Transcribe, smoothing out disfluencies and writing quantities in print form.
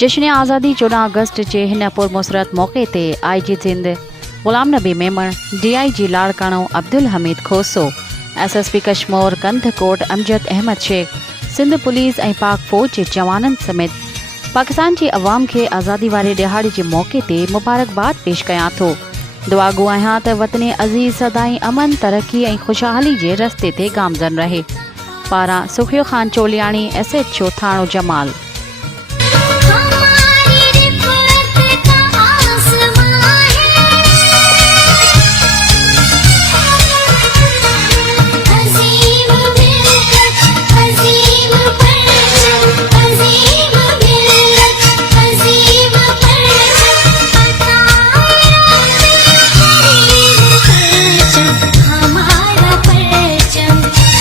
जश्न आज़ादी 14 अगस्त जे हिन पुरमुसरत मौक़े ते IG सिंध ग़ुलाम नबी मेमण, DIG लाड़काणो अब्दुल हमीद खोसो, SSP कश्मीर कंधकोट अमजद अहमद शेख, सिंध पुलिस ऐं पाक फ़ौज जे जवाननि समेत पाकिस्तान जी अवाम खे आज़ादी वारे ॾिहाड़े जे मौक़े ते मुबारकबाद पेश कयां थो। दुआगो आहियां त वतन अज़ीज़ सदाईं अमन, तरक्की ऐं ख़ुशहाली जे रस्ते ते गामज़न रहे। पारां सुखियो ख़ान चोलियाणी, SHO थाणो जमाल।